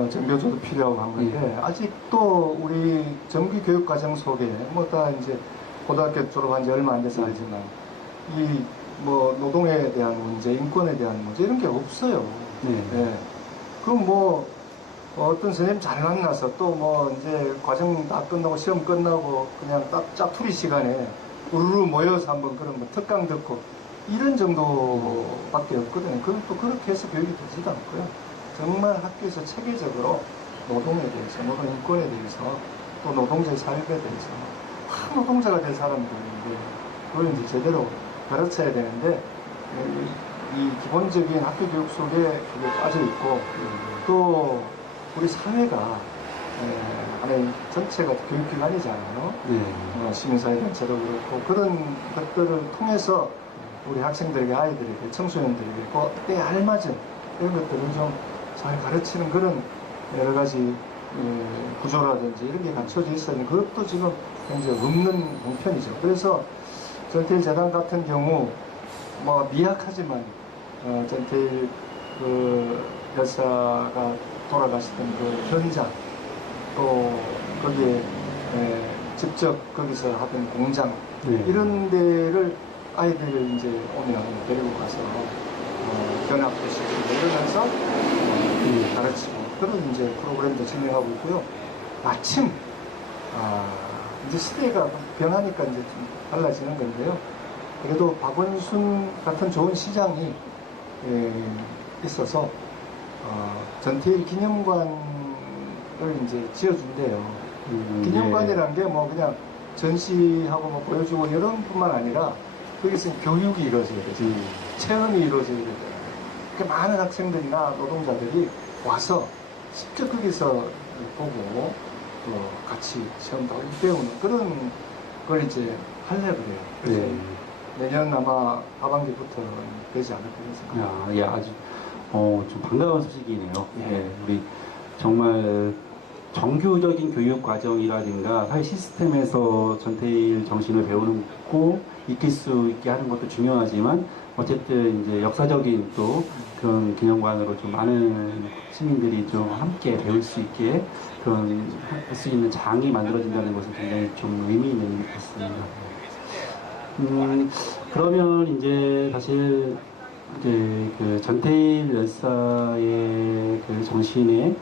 정교조도 필요하고 한 건데, 아직도 우리 정규 교육 과정 속에 뭐 다 이제 고등학교 졸업한 지 얼마 안 돼서 알지만 뭐 노동에 대한 문제, 인권에 대한 문제 이런 게 없어요. 네. 예. 그럼 뭐 어떤 선생님 잘 만나서 또 뭐 이제 과정 다 끝나고 시험 끝나고 그냥 딱 짜투리 시간에 우르르 모여서 한번 그런 뭐 특강 듣고 이런 정도밖에 없거든요. 그것도 그렇게 해서 교육이 되지도 않고요. 정말 학교에서 체계적으로 노동에 대해서, 노동 인권에 대해서 또 노동자의 사회에 대해서 노동자가 된 사람들인데 그걸 이제 제대로 가르쳐야 되는데 이 기본적인 학교 교육 속에 그게 빠져 있고 또 우리 사회가 하나의 전체가 교육기관이잖아요. 시민사회단체도 그렇고 그런 것들을 통해서 우리 학생들에게 아이들에게 청소년들에게 그때에 알맞은 이런 것들을 좀 잘 가르치는 그런 여러 가지 구조라든지 이런 게 갖춰져 있었는데 그것도 지금 현재 없는 형편이죠. 그래서 전태일 재단 같은 경우 뭐 미약하지만 전태일 그 열사가 돌아가시던 그 현장 또 거기에 직접 거기서 하던 공장 이런 데를 아이들을 이제 오면 데리고 가서 견학도 시키고 이러면서 가르치고 그런 이제 프로그램도 진행하고 있고요. 마침 이제 시대가 변하니까 이제 좀 달라지는 건데요. 그래도 박원순 같은 좋은 시장이 있어서 전태일 기념관을 이제 지어준대요. 기념관이라는 게 뭐 그냥 전시하고 뭐 보여주고 이런 뿐만 아니라 거기서 교육이 이루어져야 되죠. 체험이 이루어져야 되죠. 그러니까 많은 학생들이나 노동자들이 와서 직접 거기서 보고 또 같이 체험도 하고 배우는 그런 걸 이제 하려고 그래요. 그래서 내년 아마 하반기부터는 되지 않을까 생각합니다. 예, 아주 좀 반가운 소식이네요. 우리 정말 정규적인 교육 과정이라든가 사회 시스템에서 전태일 정신을 배우는 고 익힐 수 있게 하는 것도 중요하지만 어쨌든 이제 역사적인 또 그런 기념관으로 좀 많은 시민들이 좀 함께 배울 수 있게 그런 할 수 있는 장이 만들어진다는 것은 굉장히 좀 의미 있는 일 같습니다. 그러면 이제 사실 이제 그 전태일 열사의 그 정신에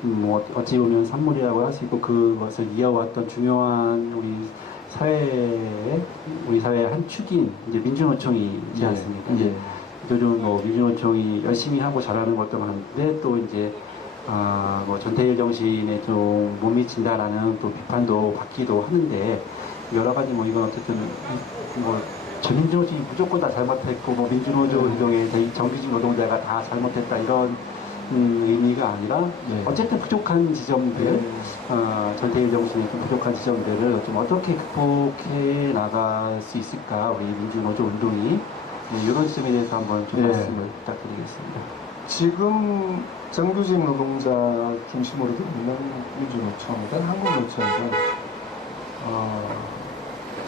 뭐 어찌 보면 산물이라고 할 수 있고 그것을 이어왔던 중요한 우리 사회의 한 축인 이제 민주노총이지 않습니까? 이제 요즘 뭐 민주노총이 열심히 하고 잘하는 것도 많은데 또 이제 뭐 전태일 정신에 좀 못 미친다라는 또 비판도 받기도 하는데 여러 가지 뭐 이건 어쨌든 뭐 전민주노총이 무조건 다 잘못했고 뭐 민주노총의 정규직 노동자가 다 잘못했다 이런 의미가 아니라 어쨌든 부족한 지점들 전태일 정신의 부족한 지점들을 좀 어떻게 극복해 나갈 수 있을까 우리 민주노조 운동이 이런 점에 대해서 한번 좀 말씀을 부탁드리겠습니다. 지금 정규직 노동자 중심으로 되어 있는 민주노총이든 한국노총이든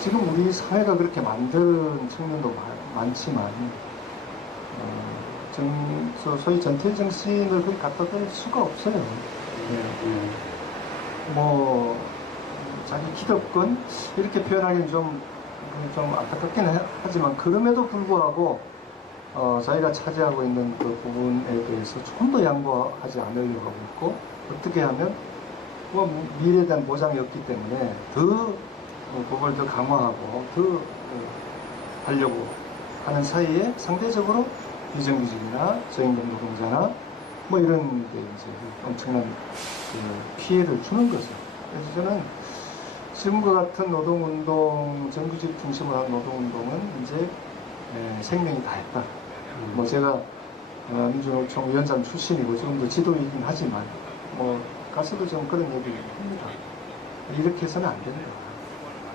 지금 우리 사회가 그렇게 만든 측면도 많지만 소위 전태일 정신을 거기 갖다 댈 수가 없어요. 뭐 자기 기득권 이렇게 표현하기는 좀 안타깝긴 하지만 그럼에도 불구하고 자기가 차지하고 있는 그 부분에 대해서 조금 더 양보하지 않으려고 하고 있고 어떻게 하면 뭐 미래에 대한 보장이 없기 때문에 더 그걸 더 강화하고 더 하려고 하는 사이에 상대적으로 비정규직이나 저임금 노동자나 뭐 이런 데 이제 엄청난 그 피해를 주는 거죠. 그래서 저는 지금과 같은 노동운동, 정규직 중심으로 한 노동운동은 이제 생명이 다했다. 뭐 제가 민주노총 위원장 출신이고 지금도 지도이긴 하지만 뭐 가서도 좀 그런 얘기를 합니다. 이렇게 해서는 안 된다.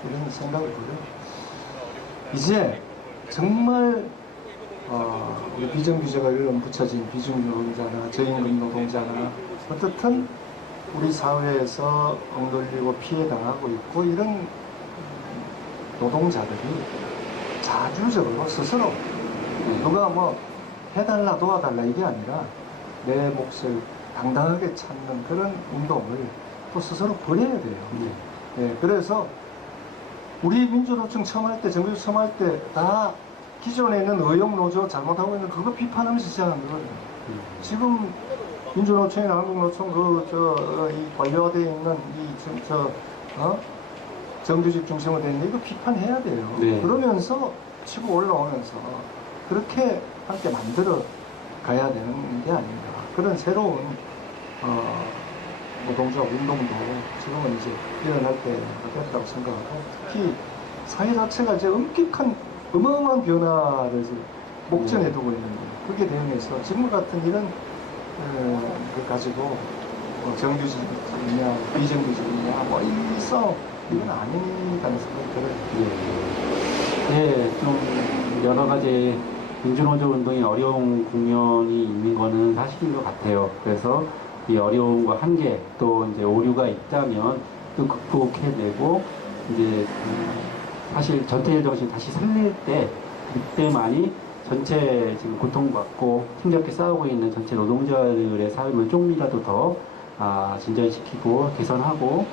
이런 생각을 하고요. 이제 정말 우리 비정규직과 이런 붙여진 비정규 노동자나 저임금 노동자나 어떻든 우리 사회에서 억눌리고 피해당하고 있고 이런 노동자들이 자주적으로 스스로 누가 뭐 해달라 도와달라 이게 아니라 내 몫을 당당하게 찾는 그런 운동을 또 스스로 벌여야 돼요. 그래서 우리 민주노총 처음 할 때, 정규직 처음 할 때 다 기존에 있는 의용노조 잘못하고 있는 그거 비판하면서 시작하는 거예요. 지금 민주노총이나 한국노총 이 관료되어 있는 정규직 중심으로 되어 있는 이거 비판해야 돼요. 그러면서 치고 올라오면서 그렇게 함께 만들어 가야 되는 게 아닌가. 그런 새로운 노동조합 운동도 지금은 이제 일어날 때가 됐다고 생각하고, 특히 사회 자체가 이제 엄격한 어마어마한 변화를 목전에 두고 있는 거예요. 그게 대응해서 지금 같은 이런 그 가지고 정규직이냐 비정규직이냐 뭐 이 싸움 이건 아니다는 생각이 들어요. 네, 좀 여러 가지 민주노조 운동이 어려운 국면이 있는 거는 사실인 것 같아요. 그래서 이 어려움과 한계 또 이제 오류가 있다면 또 극복해내고 이제 사실 전태일 정신 다시 살릴 때 이때만이 전체 지금 고통받고 힘겹게 싸우고 있는 전체 노동자들의 삶을 조금이라도 더 진전시키고 개선하고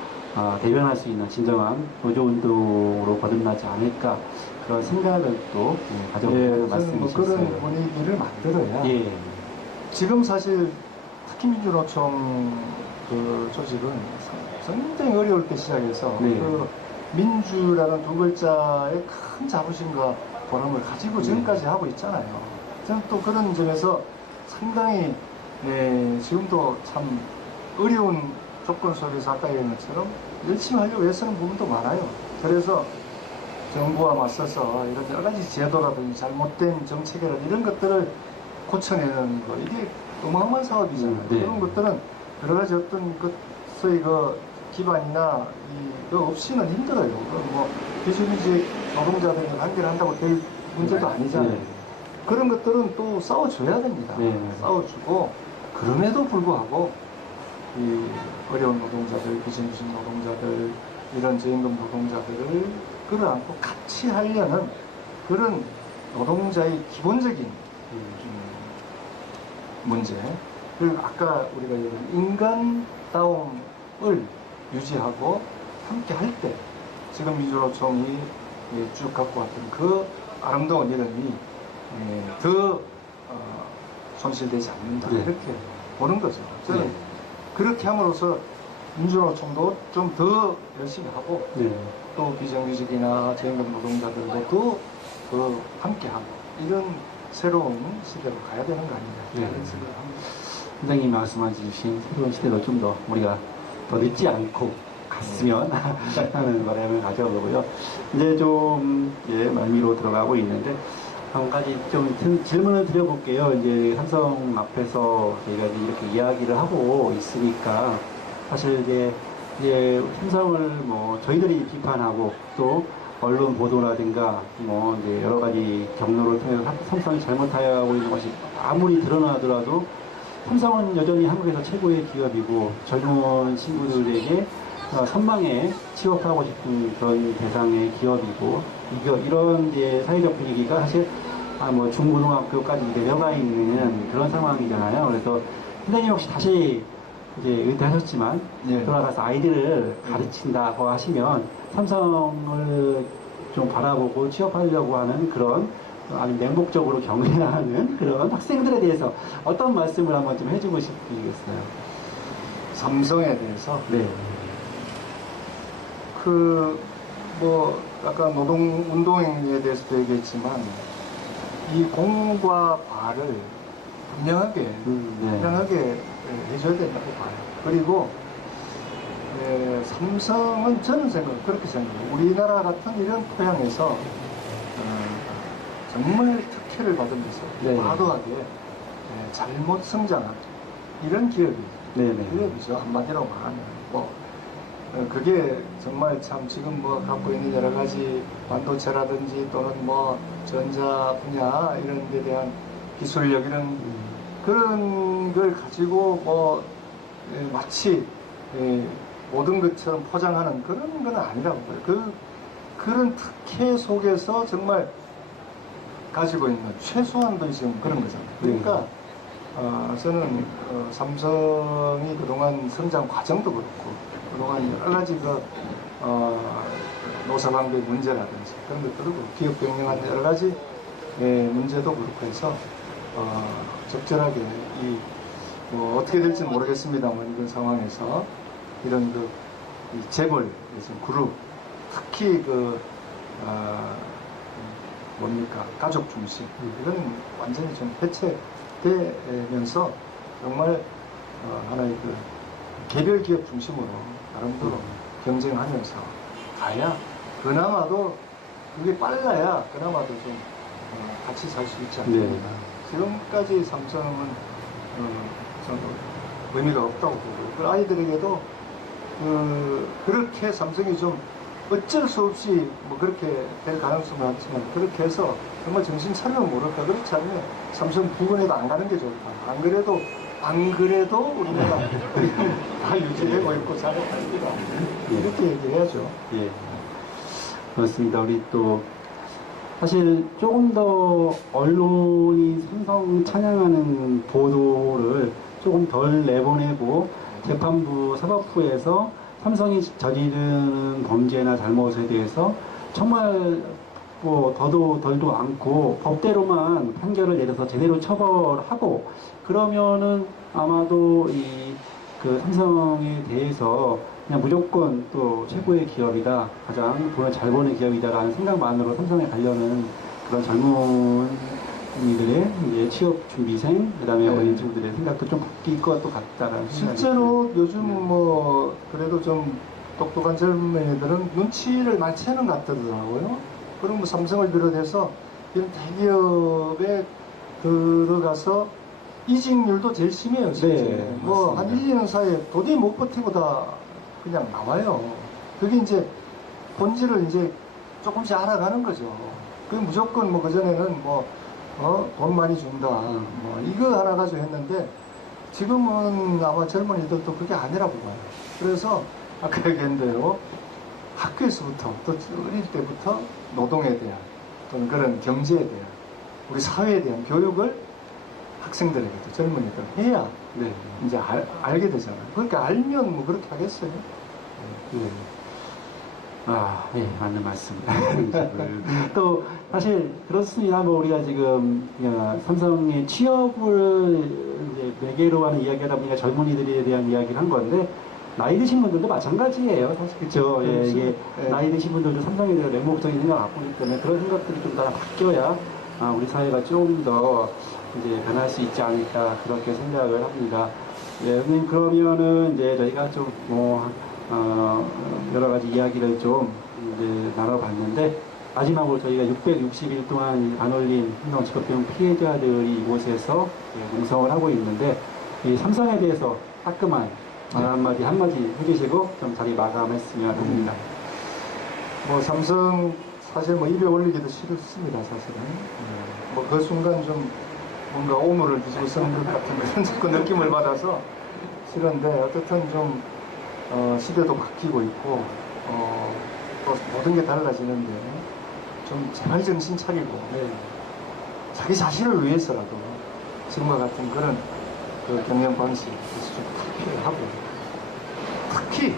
대변할 수 있는 진정한 노조운동으로 거듭나지 않을까 그런 생각을 또 가져보는 말씀이셨어요. 그런 분위기를 만들어야 예. 지금 사실 특히 민주노총 그 조직은 굉장히 어려울 때 시작해서 네. 그 민주라는 두 글자의 큰 자부심과 보람을 가지고 지금까지 하고 있잖아요. 저는 또 그런 점에서 상당히 지금도 참 어려운 조건 속에서 아까 얘기한 것처럼 열심히 하려고 애쓰는 부분도 많아요. 그래서 정부와 맞서서 이런 여러 가지 제도라든지 잘못된 정책이라든지 이런 것들을 고쳐내는 거 이게 어마어마한 사업이잖아요. 네. 그런 것들은 여러 가지 어떤 것의 그 기반이나 이거 없이는 힘들어요. 뭐 비정규직 노동자들과 관계를 한다고 될 문제도 아니잖아요. 네. 그런 것들은 또 싸워줘야 됩니다. 네. 싸워주고 그럼에도 불구하고 이 어려운 노동자들, 비정규직 노동자들, 이런 저임금 노동자들을 끌어안고 같이 하려는 그런 노동자의 기본적인 문제. 그리고 아까 우리가 얘기한 인간다움을 유지하고 함께 할 때 지금 민주노총이 쭉 갖고 왔던 그 아름다운 이름이 더 손실되지 않는다. 네. 이렇게 보는 거죠. 저는 네. 그렇게 함으로써 민주노총도 좀 더 열심히 하고 네. 또 비정규직이나 저임금 노동자들도 더 함께하고 이런 새로운 시대로 가야 되는 거 아닌가 네. 이런 생각을 합니다. 선생님이 말씀해주신 새로운 시대로 좀 더 우리가 더 늦지 않고 갔으면 하는 바람을 가져보고요. 이제 좀 말미로 들어가고 있는데 한 가지 좀 질문을 드려볼게요. 이제 삼성 앞에서 저희가 이렇게 이야기를 하고 있으니까 사실 이제 삼성을 뭐 저희들이 비판하고 또 언론 보도라든가 뭐 이제 여러 가지 경로를 통해서 삼성이 잘못하고 있는 것이 아무리 드러나더라도 삼성은 여전히 한국에서 최고의 기업이고 젊은 친구들에게 선망에 취업하고 싶은 그런 대상의 기업이고 이런 이제 사회적 분위기가 사실 뭐 중고등학교까지 내려가 있는 그런 상황이잖아요. 그래서 선생님 혹시 다시 이제 은퇴하셨지만 네. 돌아가서 아이들을 가르친다고 하시면 삼성을 좀 바라보고 취업하려고 하는 그런 아주 맹목적으로 경외하는 그런 학생들에 대해서 어떤 말씀을 한번 좀 해주고 싶으시겠어요? 삼성에 대해서 네. 뭐 아까 노동운동에 대해서도 얘기했지만 이 공과 과를 분명하게 네. 분명하게 해줘야 된다고 봐요. 그리고 삼성은 저는 그렇게 생각해요. 우리나라 같은 이런 토양에서 정말 특혜를 받으면서 네. 과도하게 잘못 성장한 이런 기업이죠. 한마디로 말하면 그게 정말 참 지금 뭐 갖고 있는 여러 가지 반도체라든지 또는 뭐 전자 분야 이런 데 대한 기술력 이런 그런 걸 가지고 마치 모든 것처럼 포장하는 그런 건 아니라고 봐요. 그런 특혜 속에서 정말 가지고 있는 최소한도 지금 그런 거잖아요. 그러니까 저는 삼성이 그동안 성장 과정도 그렇고 그동안 여러 가지 노사관계 문제라든지 그런 것들도 그렇고 기업 경영하는 여러 가지 문제도 그렇고 해서 적절하게 어떻게 될지 모르겠습니다만 이런 상황에서 이런 이 재벌 그룹 특히 가족 중심 이건 완전히 좀 해체되면서 정말 하나의 개별 기업 중심으로 나름대로 경쟁하면서 가야 그나마도 그게 빨라야 그나마도 좀 같이 살 수 있지 않습니까? 네. 지금까지 삼성은 저는 의미가 없다고 보고 그 아이들에게도 그렇게 삼성이 좀 어쩔 수 없이 뭐 그렇게 될 가능성은 많지만 그렇게 해서 정말 정신 차리면 모를까. 그렇지 않으면 삼성 부근에도 안 가는 게 좋다. 안 그래도 우리나라 다 유지되고 있고 잘해갑니다. 이렇게 얘기해야죠. 예. 그렇습니다. 우리 또 사실 조금 더 언론이 삼성 찬양하는 보도를 조금 덜 내보내고 재판부, 사법부에서 삼성이 저지르는 범죄나 잘못에 대해서 정말 뭐 더도 덜도 않고 법대로만 판결을 내려서 제대로 처벌하고 그러면은 아마도 그 삼성에 대해서 그냥 무조건 또 최고의 기업이다, 가장 돈을 잘 버는 기업이다라는 생각만으로 삼성에 가려는 그런 젊은이들의 이제 취업 준비생, 그다음에 네. 어린 친구들의 생각도 좀 바뀔 것도 같다라는 생각이 실제로 요즘 뭐 그래도 좀 똑똑한 젊은이들은 눈치를 많이 채는 것 같더라고요. 그럼 뭐 삼성을 비롯해서 이런 대기업에 들어가서 이직률도 제일 심해요, 실제. 네, 뭐 한 맞습니다. 1, 2년 사이에 도저히 못 버티고 다 그냥 나와요. 그게 이제 본질을 이제 조금씩 알아가는 거죠. 그 무조건 뭐 그전에는 돈 많이 준다. 뭐 이거 하나 가지고 했는데 지금은 아마 젊은이들도 그게 아니라고 봐요. 그래서 아까 얘기한 대로 학교에서부터 또 어릴 때부터 노동에 대한 또는 그런 경제에 대한 우리 사회에 대한 교육을 학생들에게도 젊은이들 해야 네. 이제 알게 되잖아요. 그러니까 알면 뭐 그렇게 하겠어요. 네. 아, 예, 맞는 말씀입니다. 또, 사실, 그렇습니다. 뭐, 우리가 지금, 삼성의 취업을 이제 매개로 하는 이야기하다 보니까 젊은이들에 대한 이야기를 한 건데, 나이 드신 분들도 마찬가지예요. 사실, 그쵸. 예, 이게, 네. 나이 드신 분들도 삼성에 대한 맹목적인 생각을 갖고 있기 때문에 그런 생각들이 좀 다 바뀌어야, 우리 사회가 좀 더 이제 변할 수 있지 않을까, 그렇게 생각을 합니다. 예, 선생님, 그러면은 이제 저희가 좀, 여러 가지 이야기를 좀 이제 나눠봤는데, 마지막으로 저희가 660일 동안 안 올린 삼성직업병 피해자들이 이곳에서 농성을 하고 있는데, 이 삼성에 대해서 따끔한 말 한마디 해주시고 좀 자리 마감했으면 합니다. 뭐 삼성 사실 뭐 입에 올리기도 싫습니다, 사실은. 뭐 그 순간 좀 뭔가 오물을 뒤집어 쓰는 것 같은 그런 자꾸 느낌을 받아서 싫은데 어쨌든 좀 시대도 바뀌고 있고 또 모든 게 달라지는데 좀 제발 정신 차리고 자기 자신을 위해서라도 지금과 같은 그런 그 경영 방식에서 좀 탈피를 하고 특히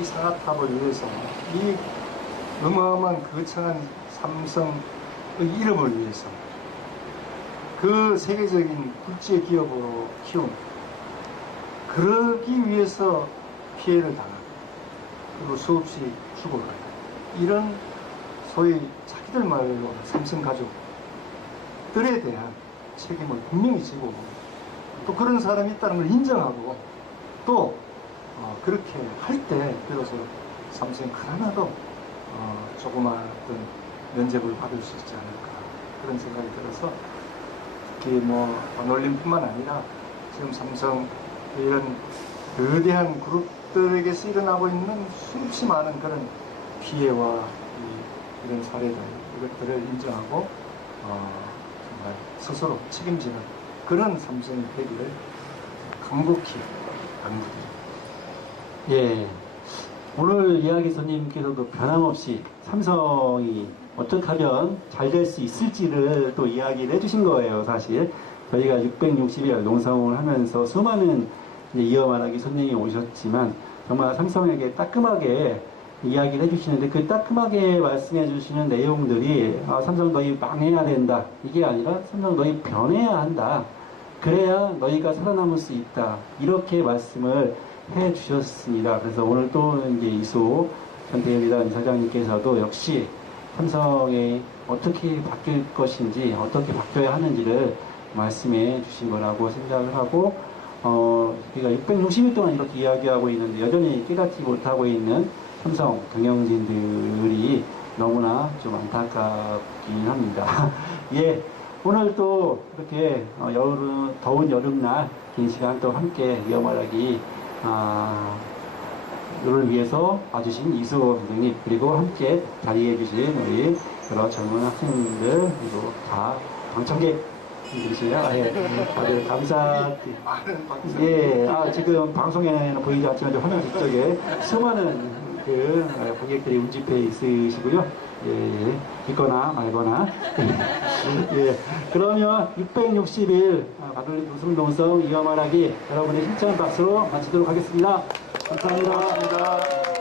이 상하탑을 위해서 이 어마어마한 거창한 삼성의 이름을 위해서 그 세계적인 굴지의 기업으로 키운 그러기 위해서 피해를 당하고 그리고 수없이 죽어가고 이런 소위 자기들 말로 삼성 가족들에 대한 책임을 분명히 지고 또 그런 사람이 있다는 걸 인정하고 또 그렇게 할 때 비로소 삼성이 하나도 조그마한 어떤 면접을 받을 수 있지 않을까 그런 생각이 들어서 특히 뭐 언론뿐만 아니라 지금 삼성 이런 거대한 그룹들에게서 일어나고 있는 수없이 많은 그런 피해와 이런 사례들 이것들을 인정하고 정말 스스로 책임지는 그런 삼성이 되기를 간곡히 당부드립니다. 예. 오늘 이야기 선생님께서도 변함없이 삼성이 어떻게 하면 잘 될 수 있을지를 또 이야기를 해주신 거예요, 사실. 저희가 660일 농성을 하면서 수많은 이어 말하기 손님이 오셨지만 정말 삼성에게 따끔하게 이야기를 해주시는데 그 따끔하게 말씀해 주시는 내용들이 삼성 너희 망해야 된다. 이게 아니라 삼성 너희 변해야 한다. 그래야 너희가 살아남을 수 있다. 이렇게 말씀을 해 주셨습니다. 그래서 오늘 또 이제 이수 전태일이라는 사장님께서도 역시 삼성이 어떻게 바뀔 것인지 어떻게 바뀌어야 하는지를 말씀해 주신 거라고 생각을 하고 우리가 660일 동안 이렇게 이야기하고 있는데 여전히 깨닫지 못하고 있는 삼성 경영진들이 너무나 좀 안타깝긴 합니다. 예, 오늘 또 이렇게 더운 여름날 긴 시간 또 함께 위험하기 를 위해서 와주신 이수호 선생님, 그리고 함께 자리해 주신 우리 여러 젊은 학생들, 그리고 다 방청객분들이시네요. 예, 다들 감사드립니다. 예, 지금 방송에는 보이지 않지만 화면 뒤쪽에 수많은 고객들이 운집해 있으시고요. 예, 있거나 말거나. 예, 그러면 660일 마들리 웃음동성 위험하기 여러분의 힘찬 박수로 마치도록 하겠습니다. 감사합니다.